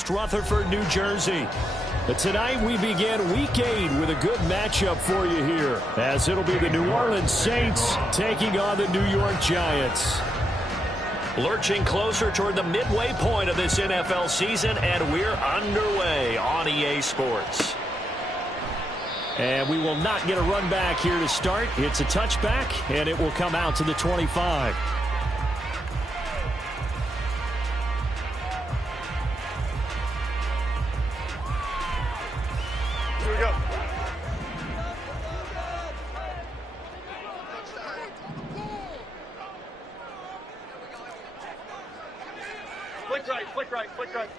East Rutherford, New Jersey. But tonight we begin Week 8 with a good matchup for you here, as it'll be the New Orleans Saints taking on the New York Giants. Lurching closer toward the midway point of this NFL season, and we're underway on EA Sports. And we will not get a run back here to start. It's a touchback, and it will come out to the 25. Here we go. Flick right, flick right, flick right.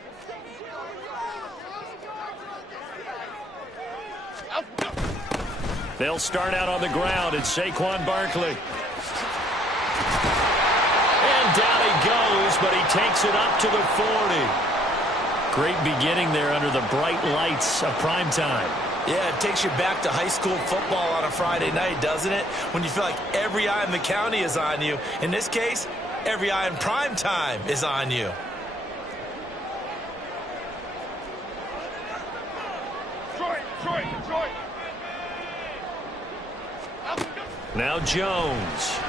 They'll start out on the ground. It's Saquon Barkley. And down he goes, but he takes it up to the 40. Great beginning there under the bright lights of primetime. Yeah, it takes you back to high school football on a Friday night, doesn't it? When you feel like every eye in the county is on you. In this case, every eye in primetime is on you. Detroit. Now Jones.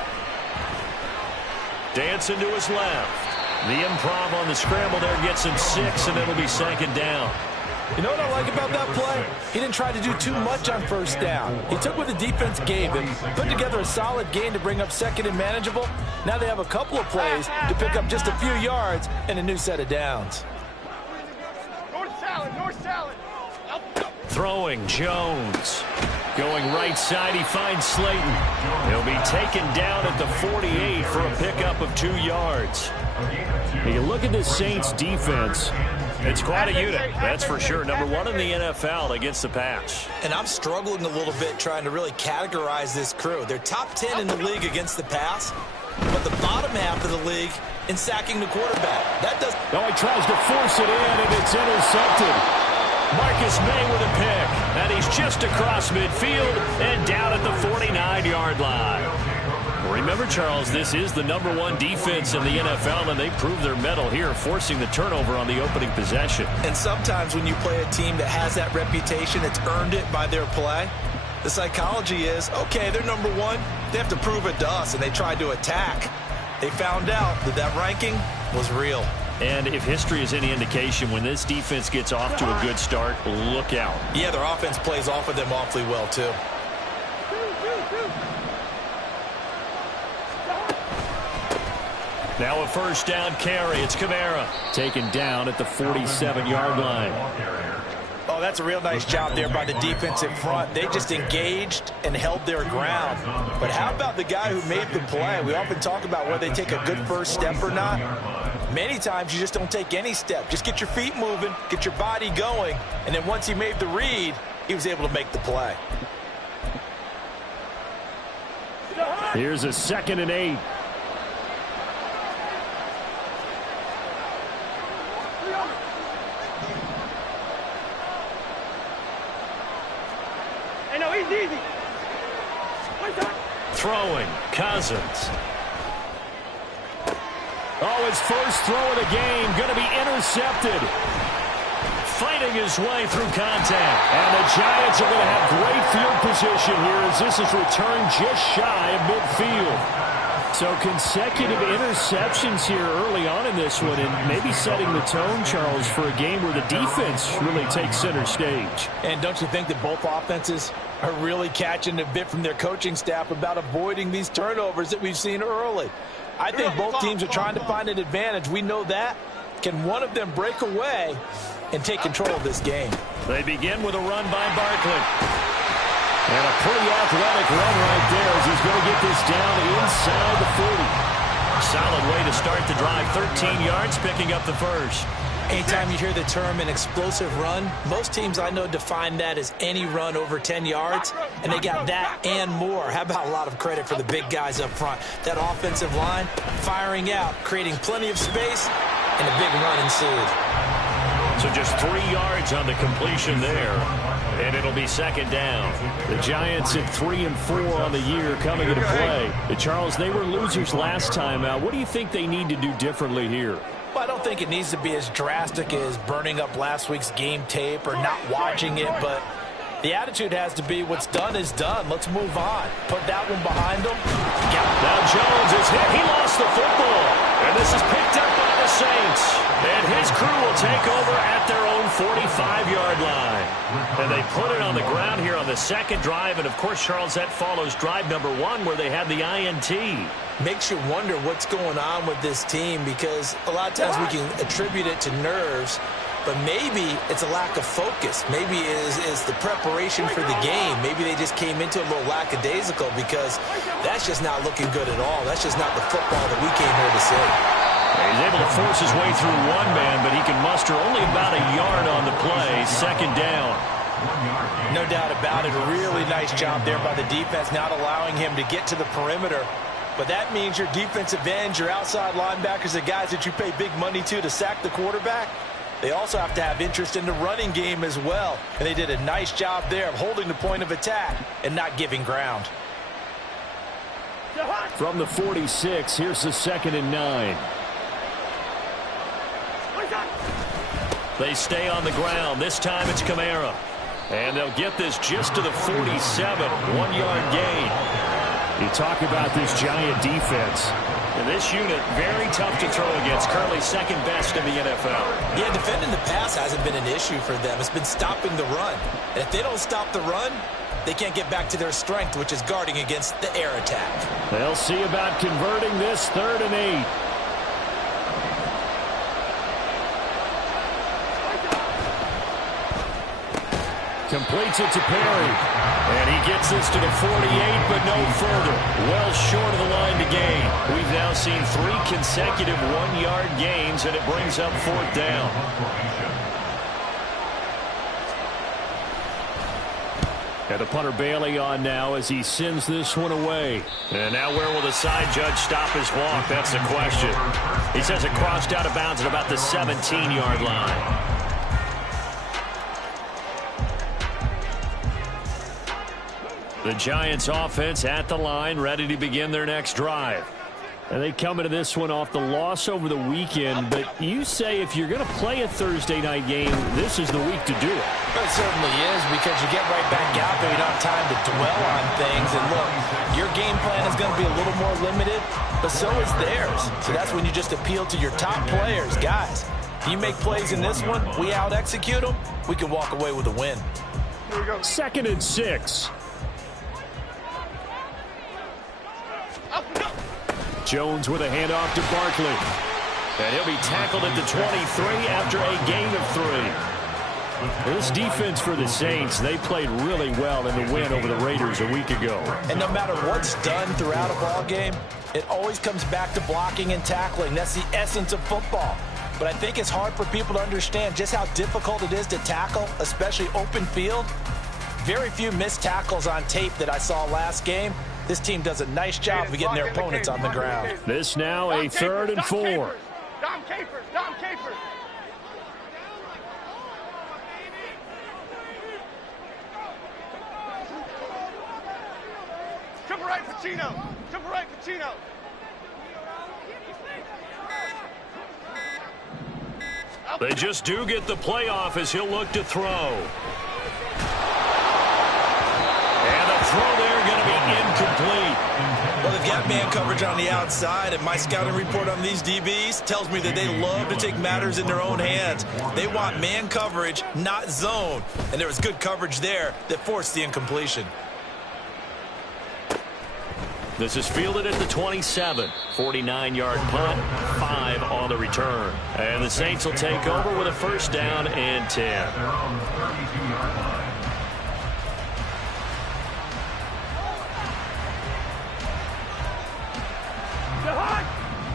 Dancing to his left. The improv on the scramble there gets him 6, and it'll be second down. You know what I like about that play? He didn't try to do too much on first down. He took what the defense gave him, put together a solid gain to bring up second and manageable. Now they have a couple of plays to pick up just a few yards and a new set of downs. North salad. Throwing Jones. Going right side, he finds Slayton. He'll be taken down at the 48 for a pickup of 2 yards. You look at this Saints defense. It's quite a unit, that's for sure. Number 1 in the NFL against the pass. And I'm struggling a little bit trying to really categorize this crew. They're top 10 in the league against the pass, but the bottom half of the league in sacking the quarterback. That does. Oh, he tries to force it in, and it's intercepted. Marcus May with a pick, and he's just across midfield and down at the 49-yard line. Remember, Charles, this is the number 1 defense in the NFL, and they proved their mettle here, forcing the turnover on the opening possession. And sometimes when you play a team that has that reputation, it's earned it by their play. The psychology is, okay, they're number 1. They have to prove it to us, and they tried to attack. They found out that that ranking was real. And if history is any indication, when this defense gets off to a good start, look out. Yeah, their offense plays off of them awfully well, too. Now a first down carry. It's Kamara taken down at the 47-yard line. Oh, that's a real nice job there by the defensive front. They just engaged and held their ground. But how about the guy who made the play? We often talk about whether they take a good first step or not. Many times you just don't take any step. Just get your feet moving, get your body going, and then once he made the read, he was able to make the play. Here's a 2nd and 8. Hey, no, he's easy. Throwing, Cousins. Oh, his first throw of the game, going to be intercepted. Fighting his way through contact. And the Giants are going to have great field position here as this is returned just shy of midfield. So consecutive interceptions here early on in this one, and maybe setting the tone, Charles, for a game where the defense really takes center stage. And don't you think that both offenses are really catching a bit from their coaching staff about avoiding these turnovers that we've seen early? I think both teams are trying to find an advantage. We know that. Can one of them break away and take control of this game? They begin with a run by Barkley. And a pretty athletic run right there as he's going to get this down inside the 40. Solid way to start the drive. 13 yards, picking up the first. Anytime you hear the term an explosive run, most teams I know define that as any run over 10 yards, and they got that and more. How about a lot of credit for the big guys up front? That offensive line firing out, creating plenty of space, and a big run ensued. So just 3 yards on the completion there, and it'll be second down. The Giants at 3 and 4 on the year coming into play. Charles, they were losers last time out. What do you think they need to do differently here? Well, I don't think it needs to be as drastic as burning up last week's game tape or not watching it, but the attitude has to be what's done is done. Let's move on. Put that one behind them. Now Jones is hit. He lost the football. And this is picked up by the Saints. And his crew will take over at their own 45-yard line. And they put it on the ground here on the second drive. And, of course, Charles, that follows drive number 1 where they had the INT. Makes you wonder what's going on with this team because a lot of times we can attribute it to nerves, but maybe it's a lack of focus. Maybe it is the preparation for the game. Maybe they just came into a little lackadaisical because that's just not looking good at all. That's just not the football that we came here to see. He's able to force his way through one man, but he can muster only about a yard on the play. Second down. No doubt about it. A really nice job there by the defense, not allowing him to get to the perimeter. But that means your defensive ends, your outside linebackers, the guys that you pay big money to sack the quarterback, they also have to have interest in the running game as well. And they did a nice job there of holding the point of attack and not giving ground. From the 46, here's the 2nd and 9. They stay on the ground. This time it's Kamara. And they'll get this just to the 47. 1-yard gain. You talk about this Giant defense. And this unit, very tough to throw against. Currently second best in the NFL. Yeah, defending the pass hasn't been an issue for them. It's been stopping the run. And if they don't stop the run, they can't get back to their strength, which is guarding against the air attack. They'll see about converting this 3rd and 8. Completes it to Perry. And he gets this to the 48, but no further. Well short of the line to gain. We've now seen 3 consecutive 1-yard gains, and it brings up 4th down. And the punter Bailey on now as he sends this one away. And now where will the side judge stop his walk? That's the question. He says it crossed out of bounds at about the 17-yard line. The Giants offense at the line, ready to begin their next drive. And they come into this one off the loss over the weekend, but you say if you're going to play a Thursday night game, this is the week to do it. It certainly is, because you get right back out there. You don't have time to dwell on things. And look, your game plan is going to be a little more limited, but so is theirs. So that's when you just appeal to your top players. Guys, if you make plays in this one, we out-execute them, we can walk away with a win. 2nd and 6. Jones with a handoff to Barkley. And he'll be tackled at the 23 after a gain of 3. This defense for the Saints, they played really well in the win over the Raiders a week ago. And no matter what's done throughout a ball game, it always comes back to blocking and tackling. That's the essence of football. But I think it's hard for people to understand just how difficult it is to tackle, especially open field. Very few missed tackles on tape that I saw last game. This team does a nice job of getting their opponents on the ground. This now a 3rd and 4. Dom Capers, Dom Capers. Triple right, Pacino. Triple right, Pacino. They just do get the playoff as he'll look to throw. And the throw there going to be incomplete. Well, they've got man coverage on the outside, and my scouting report on these DBs tells me that they love to take matters in their own hands. They want man coverage, not zone. And there was good coverage there that forced the incompletion. This is fielded at the 27. 49-yard punt, 5 on the return. And the Saints will take over with a 1st down and 10.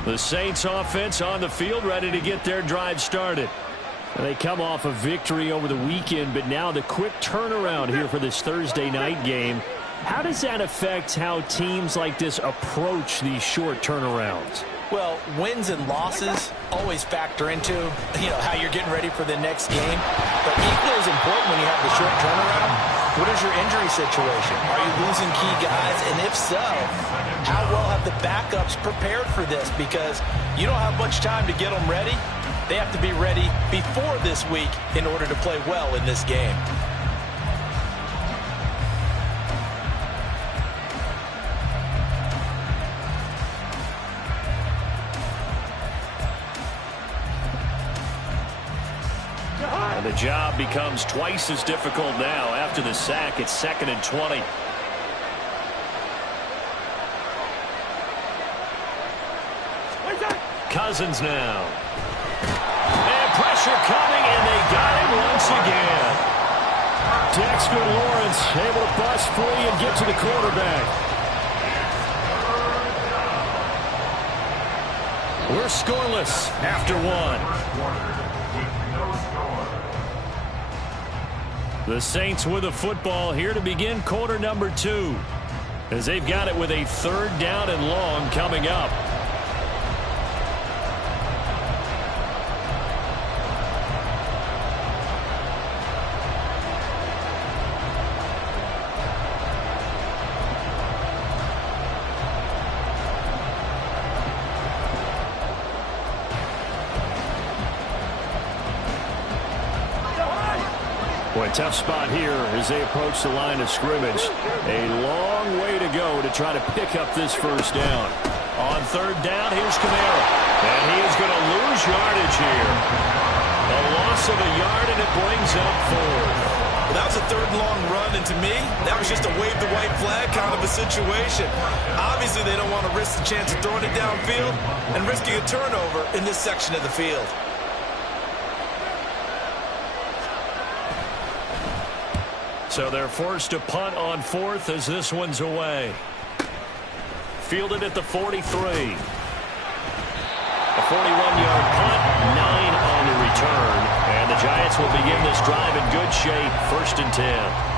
The Saints offense on the field, ready to get their drive started. They come off a victory over the weekend, but now the quick turnaround here for this Thursday night game. How does that affect how teams like this approach these short turnarounds? Well, wins and losses always factor into, how you're getting ready for the next game. But equally as important when you have the short turnaround What is your injury situation? Are you losing key guys? And if so, how well have the backups prepared for this? Because you don't have much time to get them ready. They have to be ready before this week in order to play well in this game. And the job becomes twice as difficult now. After the sack, it's 2nd and 20. Cousins now. And pressure coming, and they got him once again. Dexter Lawrence able to bust free and get to the quarterback. We're scoreless after one. The Saints with a football here to begin quarter number 2, as they've got it with a 3rd down and long coming up. Boy, tough spot here as they approach the line of scrimmage. A long way to go to try to pick up this 1st down. On 3rd down, here's Kamara. And he is going to lose yardage here. A loss of a yard, and it brings up 4th. Well, that was a 3rd and long run, and to me, that was just a wave the white flag kind of a situation. Obviously, they don't want to risk the chance of throwing it downfield and risking a turnover in this section of the field. So they're forced to punt on 4th as this one's away. Fielded at the 43. A 41-yard punt, 9 on the return. And the Giants will begin this drive in good shape, 1st and 10.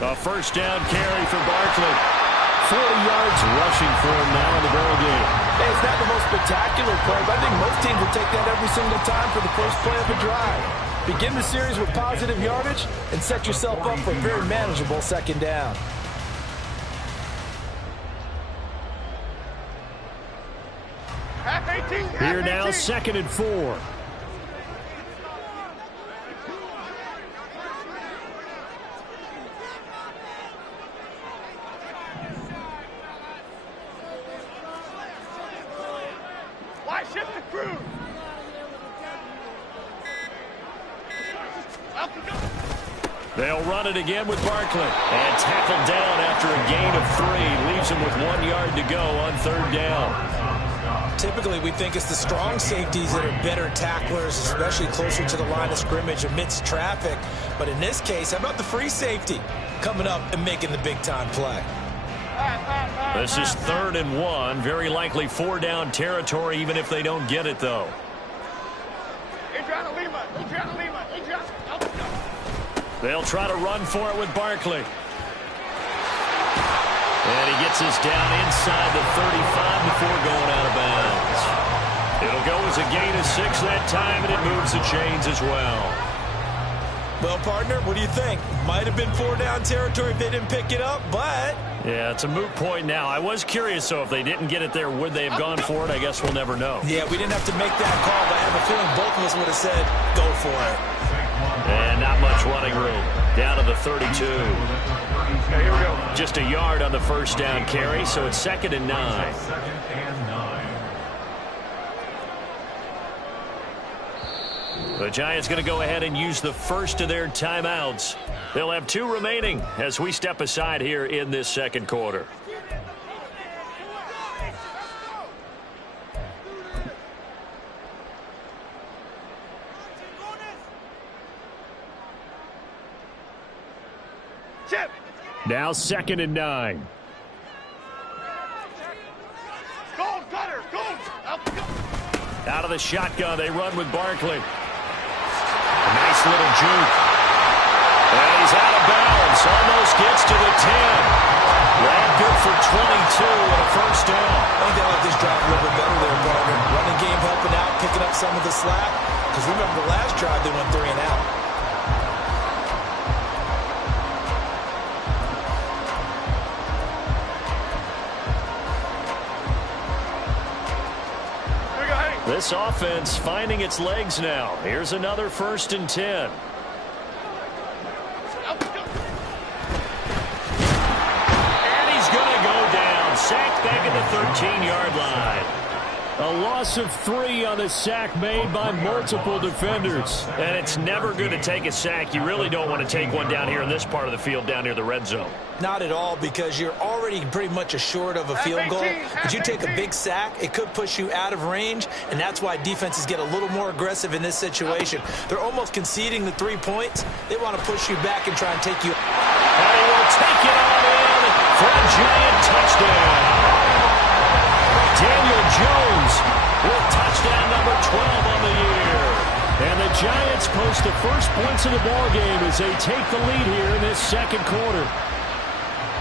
A 1st down carry for Barkley. 40 yards rushing for him now in the ball game. Hey, it's not the most spectacular play, but I think most teams will take that every single time for the first play of a drive. Begin the series with positive yardage and set yourself up for a very manageable 2nd down. Here now, 2nd and 4. They'll run it again with Barkley. And tackled down after a gain of 3. Leaves him with 1 yard to go on 3rd down. Typically, we think it's the strong safeties that are better tacklers, especially closer to the line of scrimmage amidst traffic. But in this case, how about the free safety coming up and making the big-time play? This is 3rd and 1. Very likely 4-down territory, even if they don't get it, though. They'll try to run for it with Barkley. And he gets us down inside the 35 before going out of bounds. It'll go as a gain of 6 that time, and it moves the chains as well. Well, partner, what do you think? Might have been 4-down territory if they didn't pick it up, but... Yeah, it's a moot point now. I was curious, so if they didn't get it there, would they have gone for it? I guess we'll never know. Yeah, we didn't have to make that call, but I have a feeling both of us would have said, go for it. And not much running room. Down to the 32. Okay, here we go. Just a yard on the 1st down carry, so it's 2nd and 9. The Giants going to go ahead and use the first of their timeouts. They'll have 2 remaining as we step aside here in this 2nd quarter. Now 2nd and 9. Go, Cutter, go. Out of the shotgun, they run with Barkley. A nice Nice little juke. And he's out of bounds. Almost gets to the 10. Ran good for 22 and a first down. I think they like this drive a little bit better there, partner. Running game helping out, picking up some of the slack. Because remember the last drive, they went 3 and out. This offense finding its legs now. Here's another 1st and 10. And he's going to go down. Sacked back at the 13-yard line. A loss of 3 on the sack made by multiple defenders. And it's never good to take a sack. You really don't want to take one down here in this part of the field down near the red zone. Not at all, because you're already pretty much assured of a field goal. But you take a big sack, it could push you out of range, and that's why defenses get a little more aggressive in this situation. They're almost conceding the 3 points. They want to push you back and try and take you. And he will take it all in for a giant touchdown. Daniel Jones with touchdown number 12 on the year. And the Giants post the first points of the ballgame as they take the lead here in this second quarter.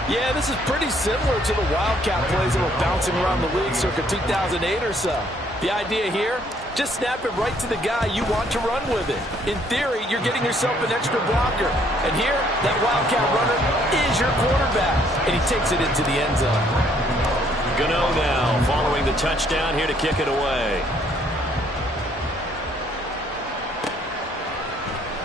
Yeah, this is pretty similar to the Wildcat plays that were bouncing around the league circa 2008 or so. The idea here, just snap it right to the guy you want to run with it. In theory, you're getting yourself an extra blocker. And here, that Wildcat runner is your quarterback. And he takes it into the end zone. Gano now following the touchdown here to kick it away.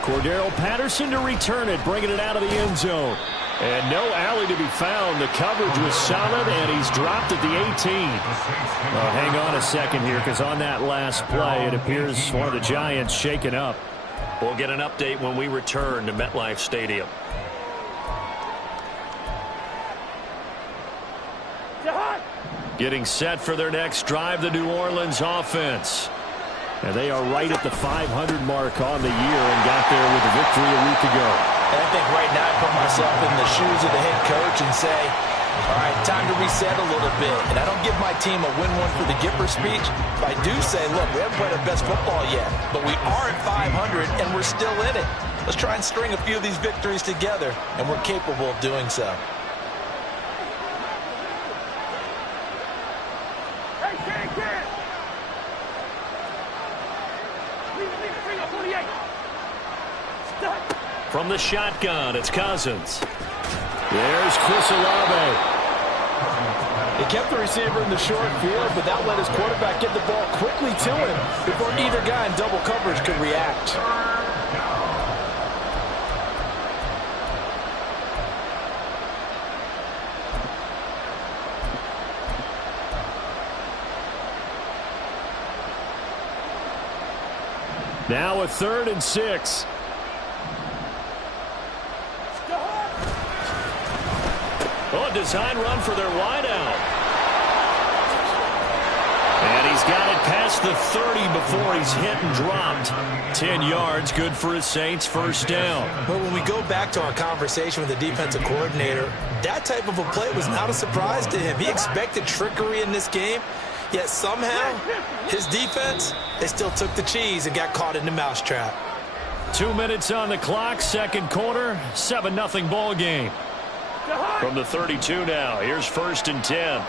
Cordero Patterson to return it, bringing it out of the end zone. And no alley to be found. The coverage was solid, and he's dropped at the 18. Hang on a second here, because on that last play, it appears one of the Giants shaken up. We'll get an update when we return to MetLife Stadium. Getting set for their next drive, the New Orleans offense. And they are right at the 500 mark on the year and got there with a victory a week ago. And I think right now I put myself in the shoes of the head coach and say, all right, time to reset a little bit. And I don't give my team a win one for the Gipper speech, but I do say, look, we haven't played our best football yet, but we are at 500 and we're still in it. Let's try and string a few of these victories together, and we're capable of doing so. From the shotgun, it's Cousins. There's Chris Olave. He kept the receiver in the short field, but that let his quarterback get the ball quickly to him before either guy in double coverage could react. Now a 3rd and 6. Oh, design run for their wideout. And he's got it past the 30 before he's hit and dropped. 10 yards, good for his Saints, first down. But when we go back to our conversation with the defensive coordinator, that type of a play was not a surprise to him. He expected trickery in this game, yet somehow his defense, they still took the cheese and got caught in the mousetrap. 2 minutes on the clock, second quarter, 7-0 ball game. From the 32 now, here's 1st and 10.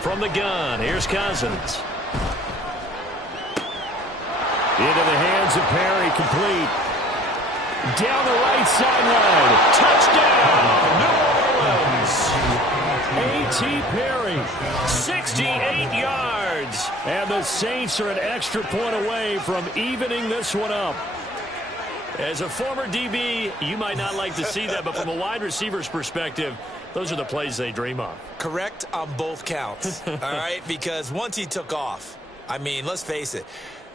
From the gun, here's Cousins. Into the hands of Perry, complete. Down the right sideline. Touchdown, New Orleans. A.T. Perry, 68 yards. And the Saints are an extra point away from evening this one up. As a former DB, you might not like to see that, but from a wide receiver's perspective, those are the plays they dream of. Correct on both counts, all right? Because once he took off, I mean, let's face it,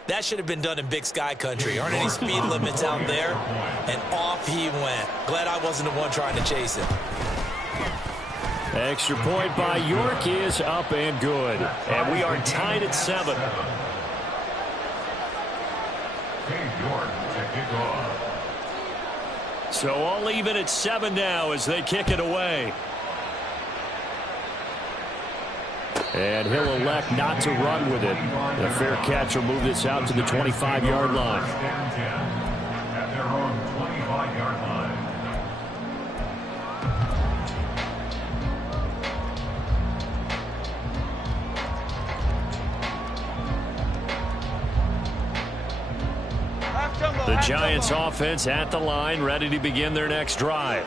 that should have been done in Big Sky country. Aren't any speed limits out there? And off he went. Glad I wasn't the one trying to chase him. Extra point by York is up and good. And we are tied at 7. So all even at 7 now as they kick it away. And he'll elect not to run with it. The fair catch will move this out to the 25-yard line. At their own 25-yard line. The Giants offense at the line, ready to begin their next drive.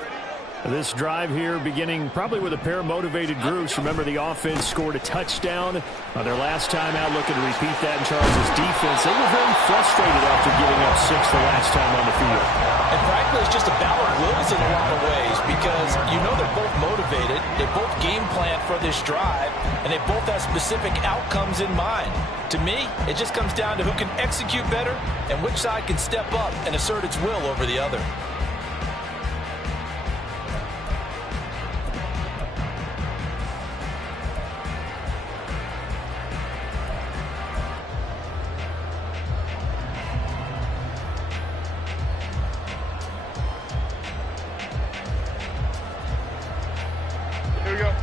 This drive here beginning probably with a pair of motivated groups. Remember, the offense scored a touchdown on their last time out, looking to repeat that in Charles' defense. They were very frustrated after giving up 6 the last time on the field. And frankly, it's just a battle of wills in a lot of ways because you know they're both motivated, they both game plan for this drive, and they both have specific outcomes in mind. To me, it just comes down to who can execute better and which side can step up and assert its will over the other. Here we go.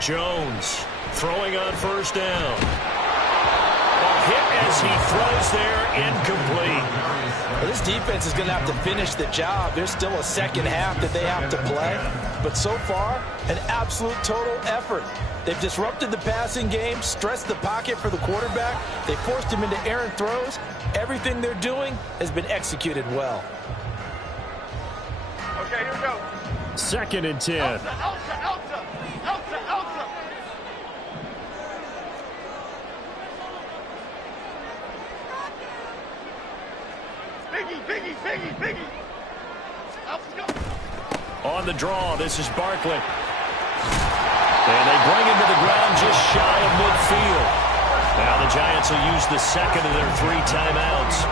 Jones throwing on first down. A hit as he throws there, incomplete. Well, this defense is going to have to finish the job. There's still a second half that they have to play. But so far, an absolute total effort. They've disrupted the passing game, stressed the pocket for the quarterback. They forced him into errant throws. Everything they're doing has been executed well. Okay, here we go. 2nd and 10. Elsa. Biggie. Elsa, go. On the draw, this is Barkley. And they bring him to the ground just shy of midfield. Now the Giants will use the second of their 3 timeouts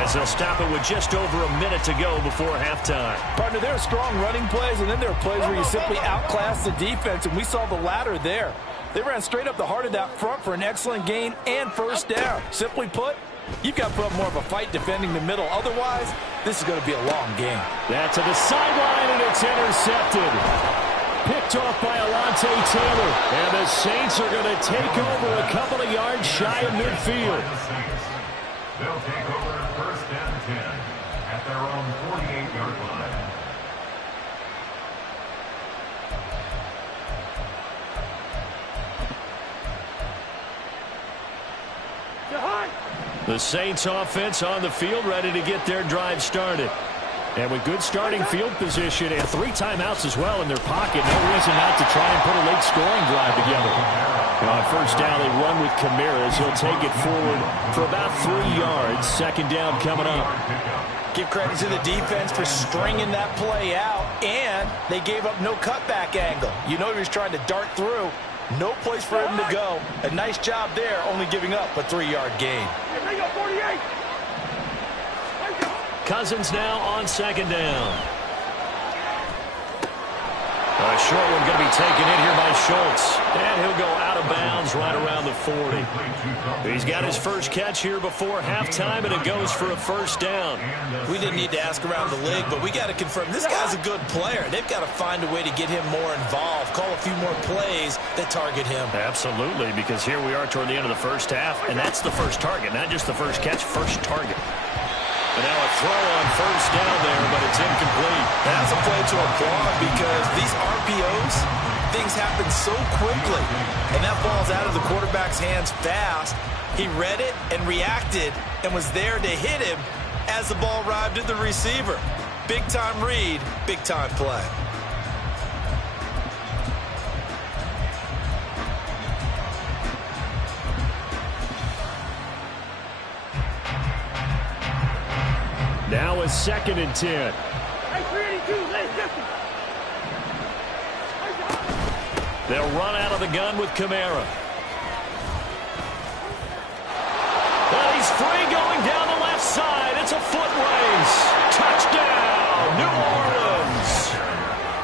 as they'll stop it with just over a minute to go before halftime. Partner, there are strong running plays, and then there are plays where you simply outclass the defense, and we saw the latter there. They ran straight up the heart of that front for an excellent gain and first down. Simply put, you've got to put up more of a fight defending the middle. Otherwise, this is going to be a long game. That's to the sideline, and it's intercepted. Picked off by Alontae Taylor. And the Saints are going to take over a couple of yards shy of midfield. They'll take over 1st and 10 at their own 48-yard line. The Saints offense on the field, ready to get their drive started. And with good starting field position and 3 timeouts as well in their pocket, no reason not to try and put a late scoring drive together. On first down, they run with Kamara. He'll take it forward for about 3 yards. 2nd down coming up. Give credit to the defense for stringing that play out, and they gave up no cutback angle. You know he was trying to dart through. No place for him to go. A nice job there, only giving up a 3-yard gain. Here we go, 48. Cousins now on 2nd down. A short one going to be taken in here by Schultz. And he'll go out of bounds right around the 40. He's got his first catch here before halftime, and it goes for a first down. We didn't need to ask around the league, but we got to confirm this guy's a good player. They've got to find a way to get him more involved, call a few more plays that target him. Absolutely, because here we are toward the end of the first half, and that's the first target, not just the first catch, first target. And now a throw on first down there, but it's incomplete. That's a play to applaud because these RPOs, things happen so quickly. And that ball's out of the quarterback's hands fast. He read it and reacted and was there to hit him as the ball arrived at the receiver. Big-time read, big-time play. Now a 2nd and 10. They'll run out of the gun with Kamara. Well, he's free going down the left side. It's a foot race. Touchdown, New Orleans.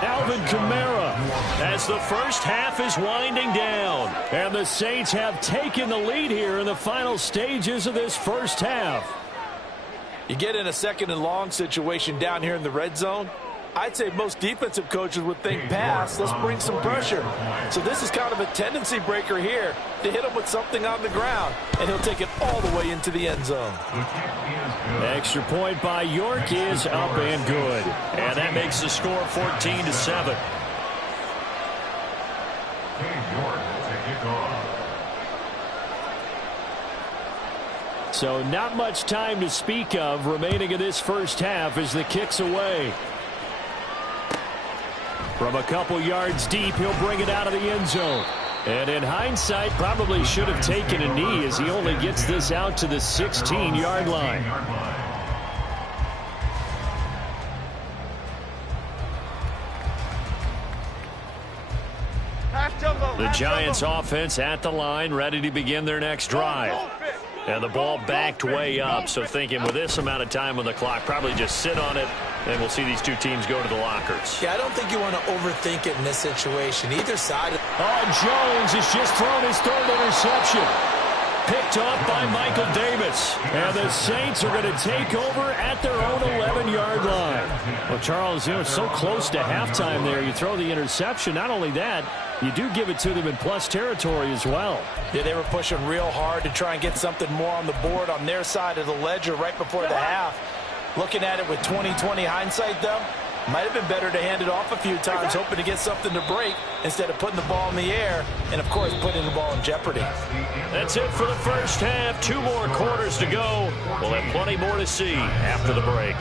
Alvin Kamara as the first half is winding down. And the Saints have taken the lead here in the final stages of this first half. You get in a second and long situation down here in the red zone. I'd say most defensive coaches would think pass, let's bring some pressure. So this is kind of a tendency breaker here to hit him with something on the ground, and he'll take it all the way into the end zone. Extra point by York is up and good. And that makes the score 14-7. So not much time to speak of remaining in this first half as the kick's away. From a couple yards deep, he'll bring it out of the end zone. And in hindsight, probably should have taken a knee as he only gets this out to the 16-yard line. The Giants offense at the line, ready to begin their next drive. And the ball backed way up, so thinking with this amount of time on the clock, probably just sit on it, and we'll see these two teams go to the lockers. Yeah, I don't think you want to overthink it in this situation. Either side. Jones has just thrown his third interception. Picked off by Michael Davis. And the Saints are going to take over at their own 11-yard line. Well, Charles, it's so close to halftime there. You throw the interception. Not only that, you do give it to them in plus territory as well. Yeah, they were pushing real hard to try and get something more on the board on their side of the ledger right before the half. Looking at it with 20/20 hindsight, though, might have been better to hand it off a few times, hoping to get something to break instead of putting the ball in the air and, of course, putting the ball in jeopardy. That's it for the first half. 2 more quarters to go. We'll have plenty more to see after the break.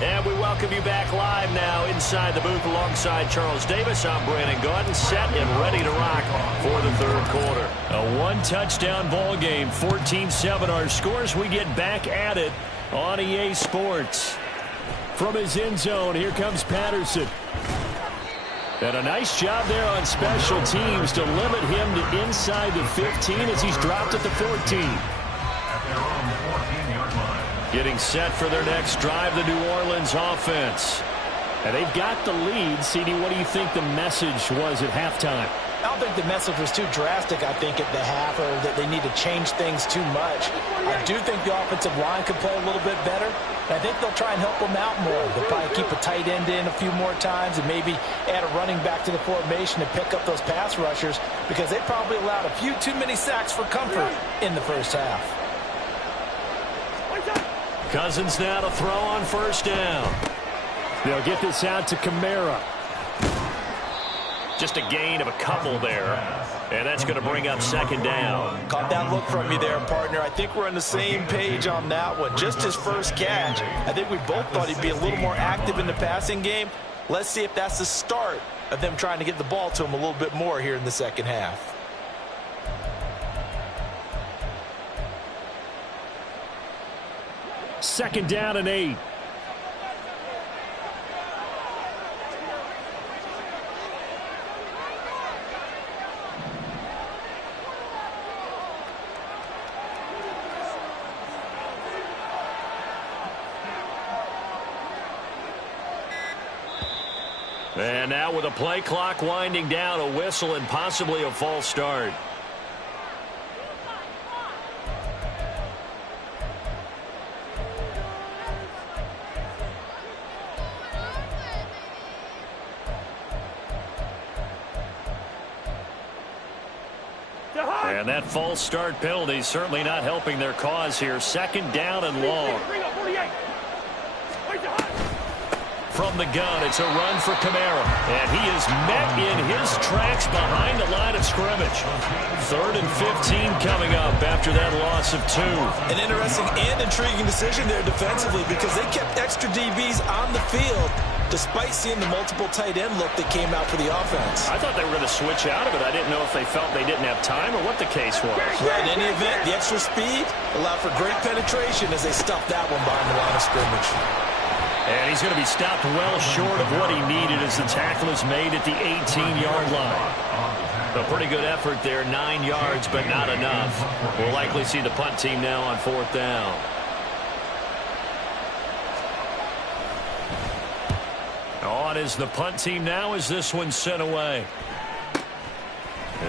And we welcome you back live now inside the booth alongside Charles Davis. I'm Brandon Gaudin, set and ready to rock for the third quarter. A one-touchdown ball game, 14-7 our scores. We get back at it on EA Sports. From his end zone, here comes Patterson. And a nice job there on special teams to limit him to inside the 15 as he's dropped at the 14. Getting set for their next drive, the New Orleans offense. And they've got the lead. CD, what do you think the message was at halftime? I don't think the message was too drastic, I think, at the half, or that they need to change things too much. I do think the offensive line could play a little bit better. And I think they'll try and help them out more. They'll probably keep a tight end in a few more times and maybe add a running back to the formation and pick up those pass rushers because they probably allowed a few too many sacks for comfort in the first half. Cousins now to throw on first down. They'll get this out to Kamara. Just a gain of a couple there. And that's going to bring up second down. Caught that look from you there, partner. I think we're on the same page on that one. Just his first catch. I think we both thought he'd be a little more active in the passing game. Let's see if that's the start of them trying to get the ball to him a little bit more here in the second half. Second down and 8. And now with a play clock winding down, a whistle and possibly a false start. And that false start penalty certainly not helping their cause here. Second down and long. From the gun, it's a run for Kamara. And he is met in his tracks behind the line of scrimmage. 3rd and 15 coming up after that loss of 2. An interesting and intriguing decision there defensively because they kept extra DBs on the field despite seeing the multiple tight end look that came out for the offense. I thought they were going to switch out of it. I didn't know if they felt they didn't have time or what the case was. Well, in any event, the extra speed allowed for great penetration as they stuffed that one behind the line of scrimmage. And he's going to be stopped well short of what he needed as the tackle is made at the 18-yard line. A pretty good effort there, 9 yards, but not enough. We'll likely see the punt team now on 4th down. On is the punt team now as this one's sent away.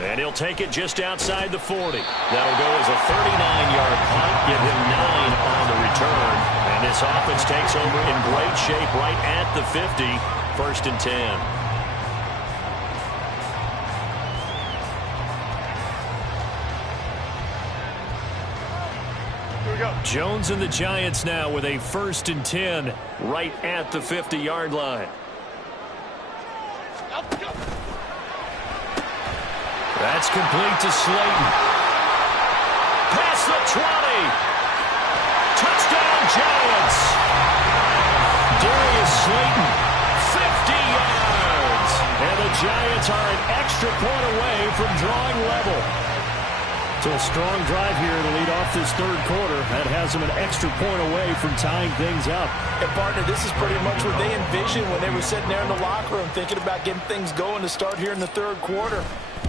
And he'll take it just outside the 40. That'll go as a 39-yard punt, give him 9 on the return. And this offense takes over in great shape right at the 50, 1st and 10. Jones and the Giants now with a 1st and 10 right at the 50-yard line. That's complete to Slayton. Past the 20. Touchdown Giants. Darius Slayton, 50 yards. And the Giants are an extra point away from drawing level. So a strong drive here to lead off this 3rd quarter. That has them an extra point away from tying things up. And, partner, this is pretty much what they envisioned when they were sitting there in the locker room thinking about getting things going to start here in the 3rd quarter.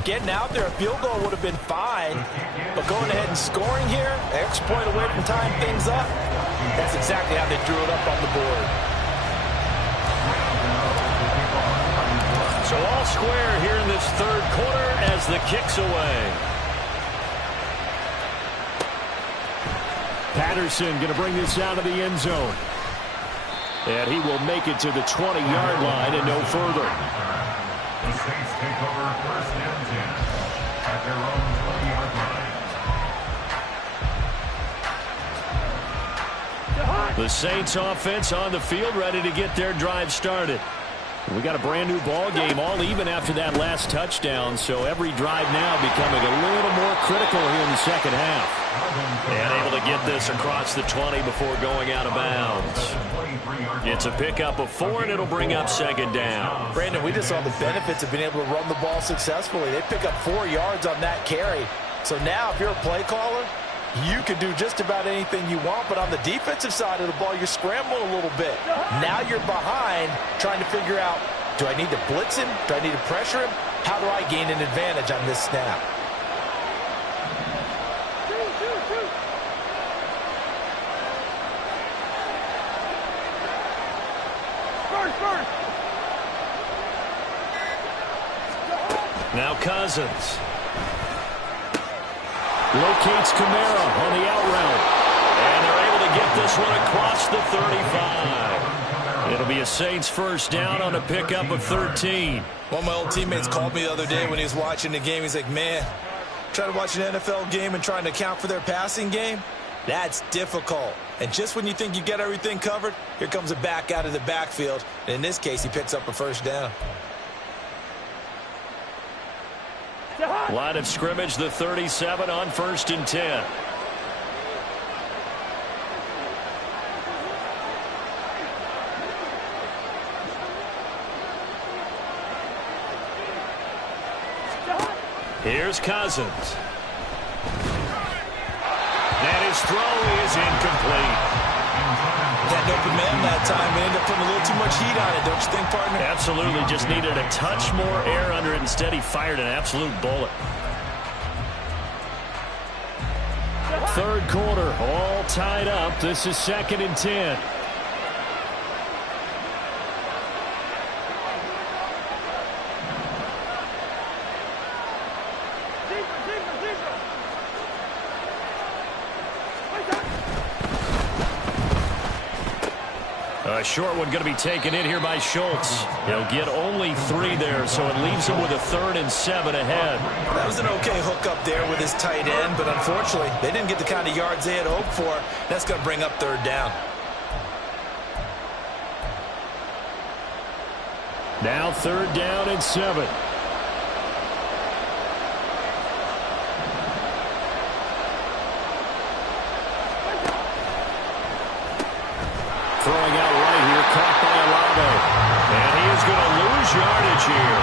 Getting out there, a field goal would have been fine. But going ahead and scoring here, extra point away from tying things up, that's exactly how they drew it up on the board. So all square here in this 3rd quarter as the kick's away. Patterson going to bring this out of the end zone. And he will make it to the 20-yard line and no further. The Saints take over 1st and 10 at their own 20-yard line. The Saints offense on the field ready to get their drive started. We got a brand new ball game, all even after that last touchdown, so every drive now becoming a little more critical here in the 2nd half. And able to get this across the 20 before going out of bounds. It's a pickup of 4, and it'll bring up 2nd down. Brandon, we just saw the benefits of being able to run the ball successfully. They pick up 4 yards on that carry. So now if you're a play caller, you can do just about anything you want, but on the defensive side of the ball, you're scrambling a little bit. Now you're behind trying to figure out, do I need to blitz him? Do I need to pressure him? How do I gain an advantage on this snap? Now Cousins. Locates Kamara on the out route. And they're able to get this one across the 35. It'll be a Saints 1st down on a pickup of 13. One of my old teammates called me the other day when he was watching the game. He's like, man, trying to watch an NFL game and trying to account for their passing game, that's difficult. And just when you think you get everything covered, here comes a back out of the backfield. And in this case, he picks up a 1st down. Line of scrimmage, the 37 on 1st and 10. Here's Cousins. And his throw is incomplete. That open man that time ended up putting a little too much heat on it, don't you think, partner? Absolutely. Just needed a touch more air under it. Instead, he fired an absolute bullet. 3rd quarter, all tied up. This is 2nd and 10. A short one going to be taken in here by Schultz. He'll get only 3 there, so it leaves him with a 3rd and 7 ahead. That was an okay hook up there with his tight end, but unfortunately, they didn't get the kind of yards they had hoped for. That's going to bring up 3rd down. Now 3rd down and 7. Throwing out right here, caught by Olave. And he is going to lose yardage here.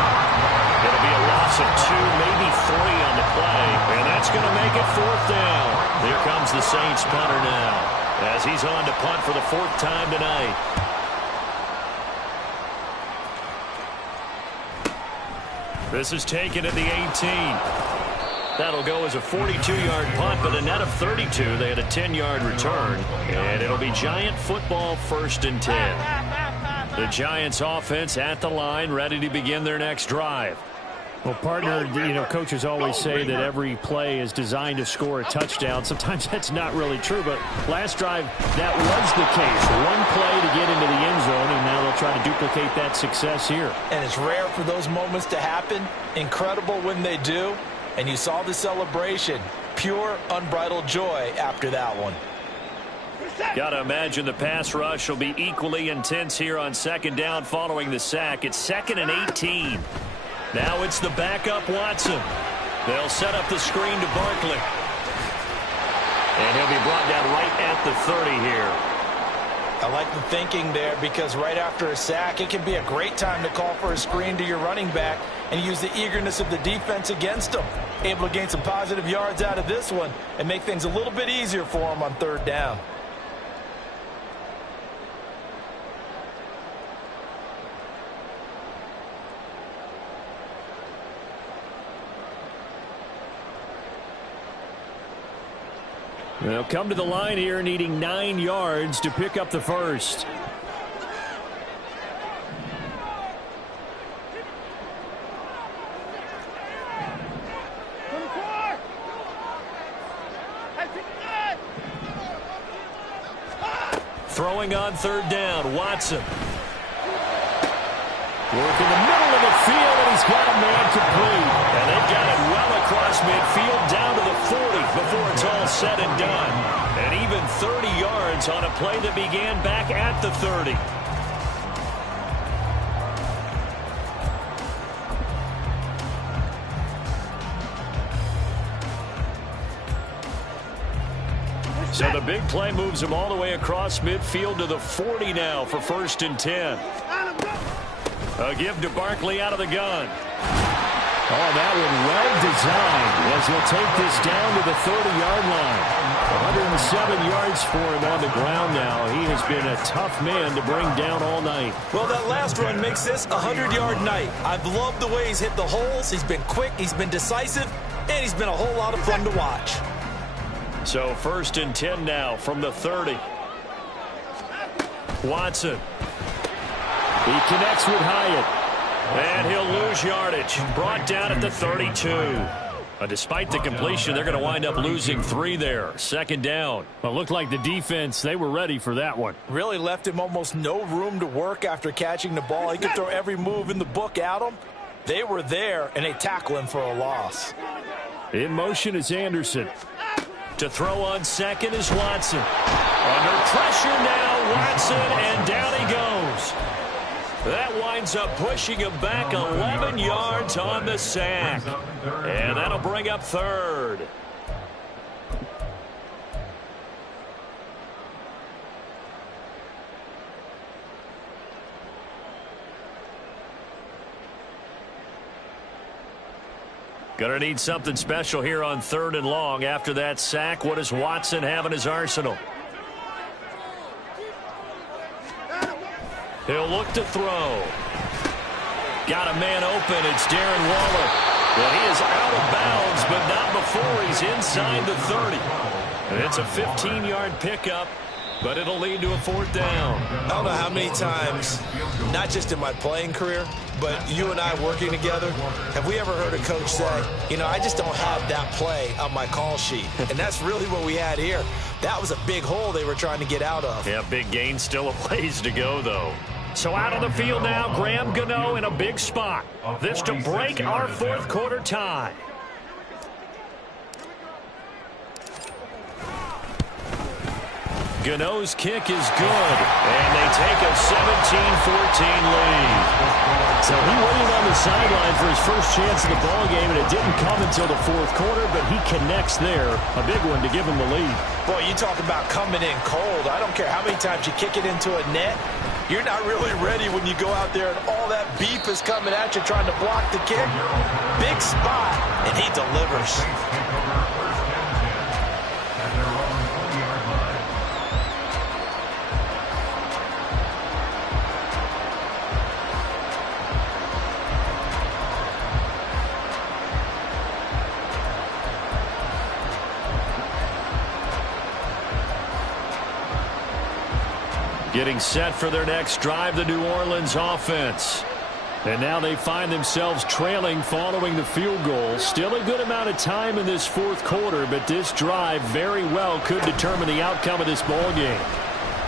It'll be a loss of 2, maybe 3 on the play. And that's going to make it 4th down. Here comes the Saints punter now, as he's on to punt for the 4th time tonight. This is taken at the 18. That'll go as a 42-yard punt, but a net of 32. They had a 10-yard return, and it'll be Giant football 1st and 10. The Giants offense at the line, ready to begin their next drive. Well, partner, coaches always say that every play is designed to score a touchdown. Sometimes that's not really true, but last drive, that was the case. One play to get into the end zone, and now they'll try to duplicate that success here. And it's rare for those moments to happen. Incredible when they do. And you saw the celebration. Pure, unbridled joy after that one. Got to imagine the pass rush will be equally intense here on 2nd down following the sack. It's 2nd and 18. Now it's the backup Watson. They'll set up the screen to Barkley. And he'll be brought down right at the 30 here. I like the thinking there because right after a sack, it can be a great time to call for a screen to your running back and use the eagerness of the defense against them. Able to gain some positive yards out of this one and make things a little bit easier for them on 3rd down. They'll come to the line here needing 9 yards to pick up the first. Throwing on 3rd down, Watson. Work in the middle of the field, and he's got a man complete. And they've got it well across midfield down to the 40 before it's all said and done. And even 30 yards on a play that began back at the 30. So the big play moves him all the way across midfield to the 40 now for 1st and 10. A give to Barkley out of the gun. Oh, that one well designed as he'll take this down to the 30-yard line. 107 yards for him on the ground now. He has been a tough man to bring down all night. Well, that last run makes this a 100-yard night. I've loved the way he's hit the holes. He's been quick, he's been decisive, and he's been a whole lot of fun to watch. So 1st and 10 now from the 30. Watson. He connects with Hyatt. And he'll lose yardage. Brought down at the 32. Despite the completion, they're going to wind up losing 3 there. 2nd down. Well, it looked like the defense, they were ready for that one. Really left him almost no room to work after catching the ball. He could throw every move in the book at him. They were there, and they tackle him for a loss. In motion is Anderson. To throw on 2nd is Watson. Under pressure now, Watson, and down he goes. That winds up pushing him back 11 yards on the sack. And that'll bring up 3rd. Gonna need something special here on 3rd and long. After that sack, what does Watson have in his arsenal? He'll look to throw. Got a man open. It's Darren Waller. Well, he is out of bounds, but not before he's inside the 30. And it's a 15-yard pickup, but it'll lead to a 4th down. I don't know how many times, not just in my playing career, but you and I working together, have we ever heard a coach say, I just don't have that play on my call sheet. And that's really what we had here. That was a big hole they were trying to get out of. Yeah, big gain, still a ways to go, though. So out on the field now, Graham Gano in a big spot. This to break our 4th quarter tie. Gano's kick is good, and they take a 17-14 lead. So he waited on the sideline for his first chance of the ball game, and it didn't come until the 4th quarter, but he connects there. A big one to give him the lead. Boy, you talk about coming in cold. I don't care how many times you kick it into a net. You're not really ready when you go out there and all that beef is coming at you trying to block the kick. Big spot, and he delivers. Getting set for their next drive, the New Orleans offense. And now they find themselves trailing following the field goal. Still a good amount of time in this fourth quarter, but this drive very well could determine the outcome of this ball game.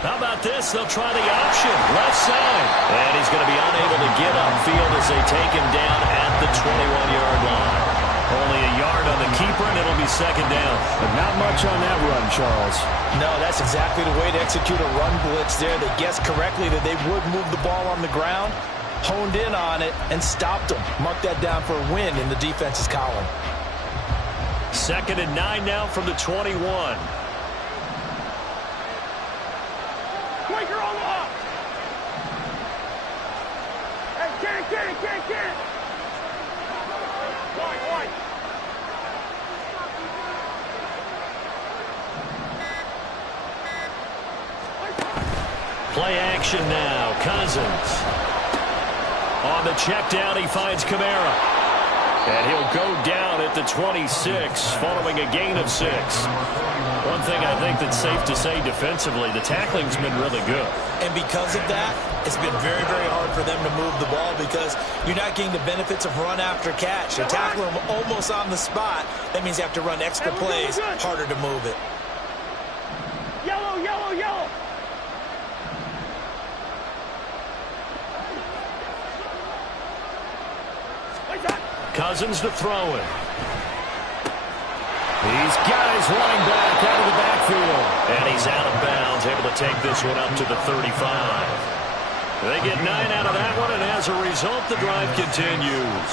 How about this? They'll try the option. Left side. And he's going to be unable to get upfield as they take him down at the 21-yard line. Only a yard on the keeper, and it'll be second down. But not much on that run, Charles. No, that's exactly the way to execute a run blitz there. They guessed correctly that they would move the ball on the ground, honed in on it, and stopped them. Mark that down for a win in the defense's column. 2nd and 9 now from the 21. Play action now. Cousins. On the check down, he finds Kamara. And he'll go down at the 26 following a gain of 6. One thing I think that's safe to say defensively, the tackling's been really good. And because of that, it's been very, very hard for them to move the ball because you're not getting the benefits of run after catch. You're tackling them almost on the spot. That means you have to run extra plays, harder to move it. Yellow, yellow, yellow. Cousins to throw it. He's got his line back out of the backfield. And he's out of bounds, able to take this one up to the 35. They get 9 out of that one, and as a result, the drive continues.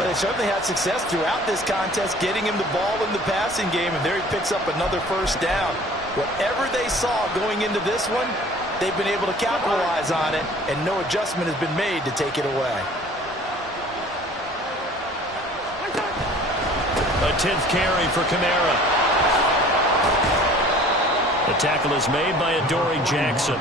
Well, they certainly had success throughout this contest, getting him the ball in the passing game, and there he picks up another first down. Whatever they saw going into this one, they've been able to capitalize on it, and no adjustment has been made to take it away. A 10th carry for Kamara. The tackle is made by Adoree Jackson.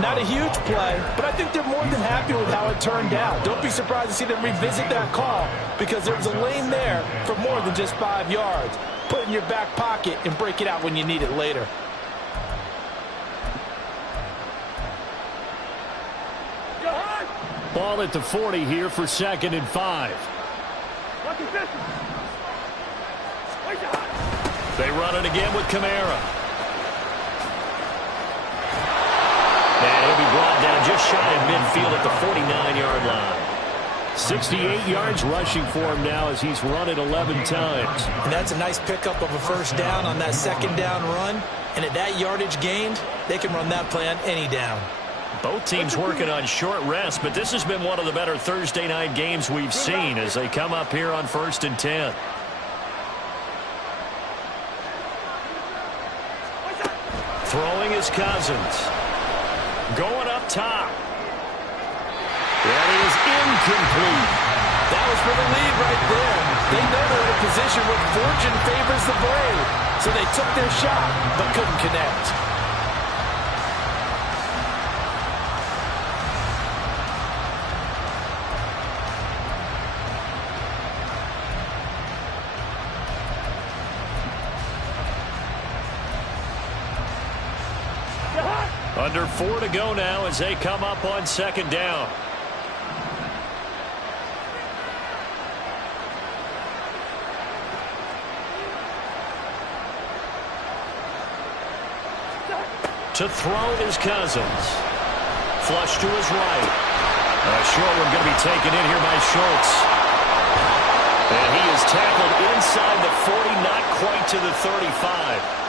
Not a huge play, but I think they're more than happy with how it turned out. Don't be surprised to see them revisit that call because there was a lane there for more than just 5 yards. Put it in your back pocket and break it out when you need it later. Ball at the 40 here for 2nd and 5. They run it again with Kamara. And he'll be brought down just shy of midfield at the 49-yard line. 68 yards rushing for him now as he's run it 11 times. And that's a nice pickup of a first down on that second down run. And at that yardage gained, they can run that play on any down. Both teams working on short rest, but this has been one of the better Thursday night games we've seen as they come up here on 1st and 10. Throwing is Cousins. Going up top. That is incomplete. That was for the lead right there. They know they're in a position where fortune favors the brave. So they took their shot, but couldn't connect. Under 4 to go now as they come up on 2nd down. To throw is Cousins. Flush to his right. Short one going to be taken in here by Schultz. And he is tackled inside the 40, not quite to the 35.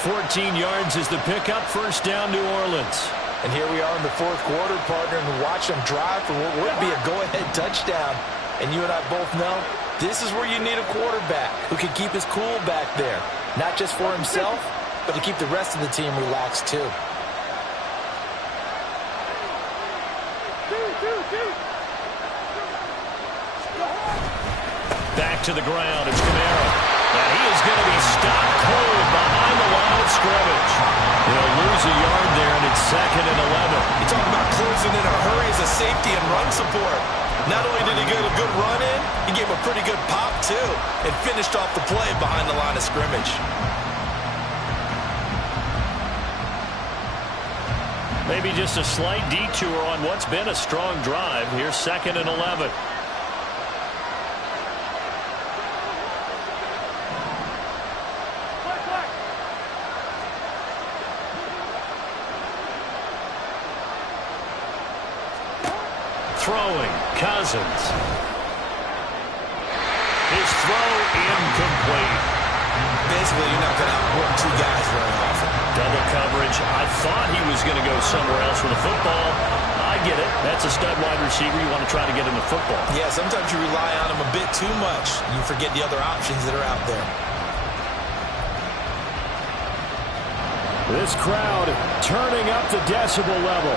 14 yards is the pickup. First down, New Orleans. And here we are in the fourth quarter, partner, and watch them drive for what would be a go-ahead touchdown. And you and I both know this is where you need a quarterback who can keep his cool back there. Not just for himself, but to keep the rest of the team relaxed too. Back to the ground. It's Kamara. And he is going to be stopped cold behind the line of scrimmage. He'll lose a yard there, and it's 2nd and 11. You talk about closing in a hurry as a safety and run support. Not only did he get a good run in, he gave a pretty good pop too, and finished off the play behind the line of scrimmage. Maybe just a slight detour on what's been a strong drive. Here's 2nd and 11. Throwing, Cousins. His throw incomplete. Basically, you're not going to outwork two guys very often. Double coverage. I thought he was going to go somewhere else with the football. I get it. That's a stud wide receiver. You want to try to get him the football. Yeah, sometimes you rely on him a bit too much. You forget the other options that are out there. This crowd turning up the decibel level.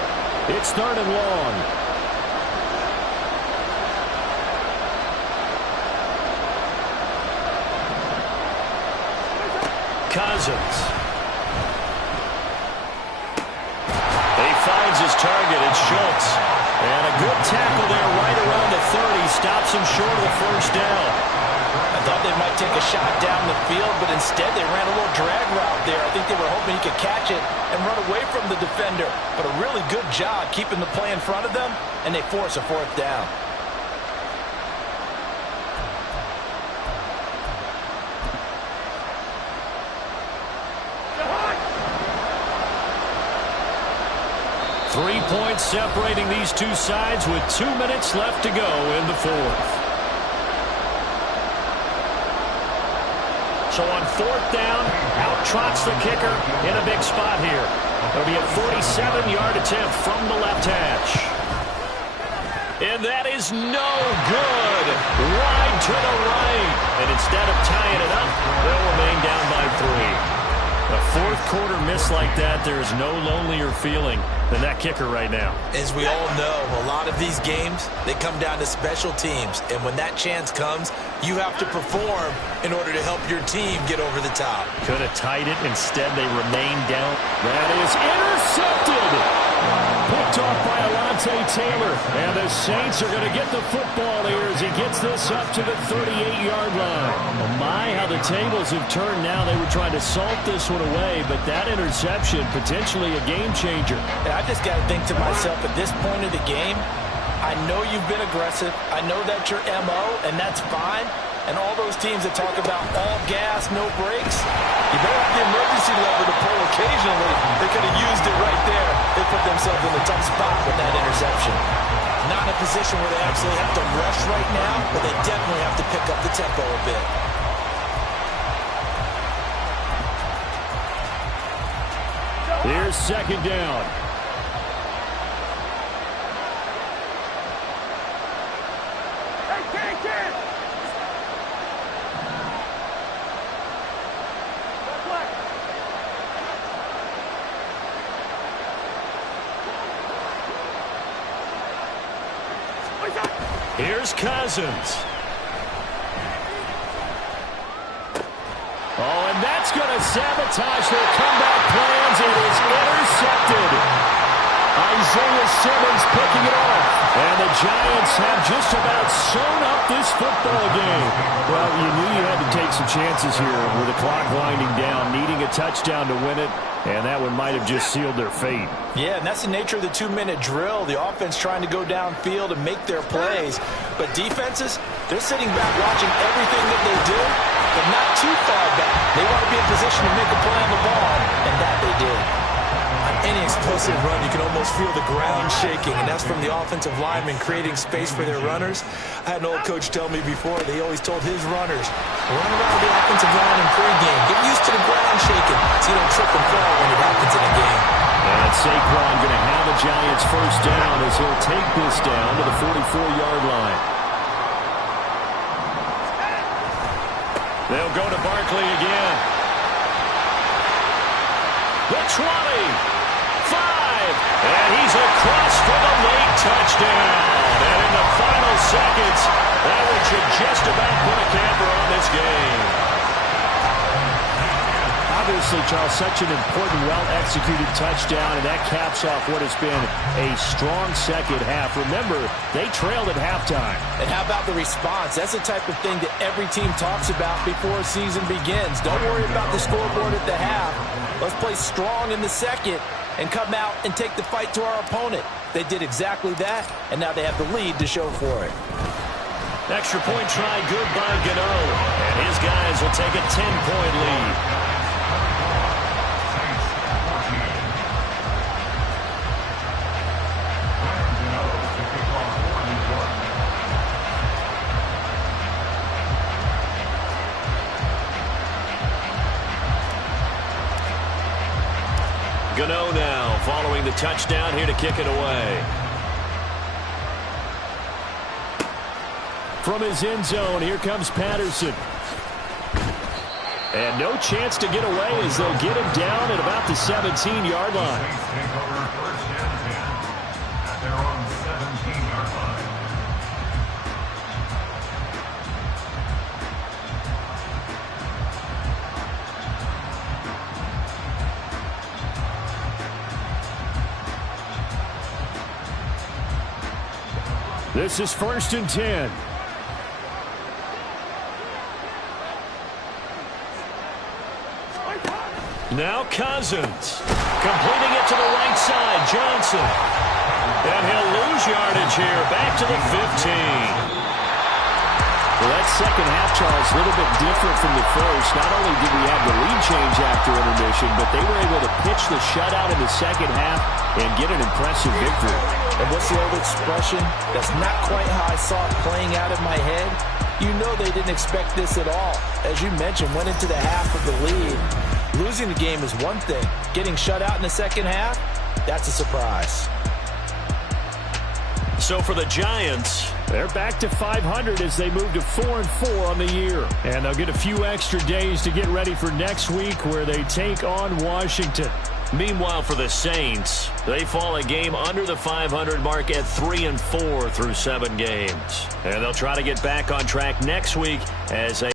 It's 3rd and long. Cousins. He finds his target. It's Schultz. And a good tackle there right around the 30. Stops him short of the first down. I thought they might take a shot down the field, but instead they ran a little drag route there. I think they were hoping he could catch it and run away from the defender. But a really good job keeping the play in front of them, and they force a 4th down. Three points separating these two sides with 2 minutes left to go in the 4th. So on 4th down, out trots the kicker in a big spot here. It'll be a 47-yard attempt from the left hash. And that is no good. Wide to the right. And instead of tying it up, they'll remain down by 3. A 4th quarter miss like that, there is no lonelier feeling than that kicker right now. As we all know, a lot of these games, they come down to special teams. And when that chance comes, you have to perform in order to help your team get over the top. Could have tied it. Instead, they remain down. That is intercepted. Picked off by Alontae Taylor. And the Saints are going to get the football here as he gets this up to the 38-yard line. Oh my, how the tables have turned now. They were trying to salt this one away, but that interception, potentially a game changer. And I just got to think to myself, at this point of the game, I know you've been aggressive. I know that's your MO, and that's fine. And all those teams that talk about all gas, no brakes, you better have the emergency lever to pull occasionally. They could have used it right there. They put themselves in a tough spot with that interception. Not in a position where they absolutely have to rush right now, but they definitely have to pick up the tempo a bit. Here's 2nd down. Here's Cousins. Oh, and that's going to sabotage their comeback plans. It is intercepted. Isaiah Simmons picking it off. And the Giants have just about sewn up this football game. Well, you knew you had to take some chances here with the clock winding down, needing a touchdown to win it. And that one might have just sealed their fate. Yeah, and that's the nature of the 2-minute drill. The offense trying to go downfield and make their plays. But defenses, they're sitting back watching everything that they do, but not too far back. They want to be in position to make a play on the ball, and that they did. On any explosive run, you can almost feel the ground shaking, and that's from the offensive linemen creating space for their runners. I had an old coach tell me before, they always told his runners, run around the offensive line in pregame. Get used to the ground shaking so you don't trip and fall when it happens in a game. And Saquon going to have a Giants 1st down as he'll take this down to the 44-yard line. They'll go to Barkley again. The 20, 5, and he's across for the late touchdown. And in the final seconds, that one should just about put a camper on this game. Obviously, Charles, such an important, well-executed touchdown, and that caps off what has been a strong second half. Remember, they trailed at halftime. And how about the response? That's the type of thing that every team talks about before a season begins. Don't worry about the scoreboard at the half, Let's play strong in the second and come out and take the fight to our opponent. They did exactly that, and now they have the lead to show for it. Extra point try good by Gano. And his guys will take a 10-point lead. Gano now following the touchdown here to kick it away. From his end zone, here comes Patterson. And no chance to get away as they'll get him down at about the 17-yard line. At their own 17-yard line. This is 1st and 10. Now Cousins. Completing it to the right side. Johnson. And he'll lose yardage here. Back to the 15. Well, that second half, Charles, a little bit different from the first. Not only did we have the lead change after intermission, but they were able to pitch the shutout in the second half and get an impressive victory. And what's the old expression? That's not quite how I saw it playing out in my head. You know they didn't expect this at all. As you mentioned, went into the half with the lead. Losing the game is one thing. Getting shut out in the second half, that's a surprise. So for the Giants, they're back to 500 as they move to 4-4 on the year. And they'll get a few extra days to get ready for next week where they take on Washington. meanwhile for the Saints, they fall a game under the 500 mark at 3-4 through 7 games. And they'll try to get back on track next week as they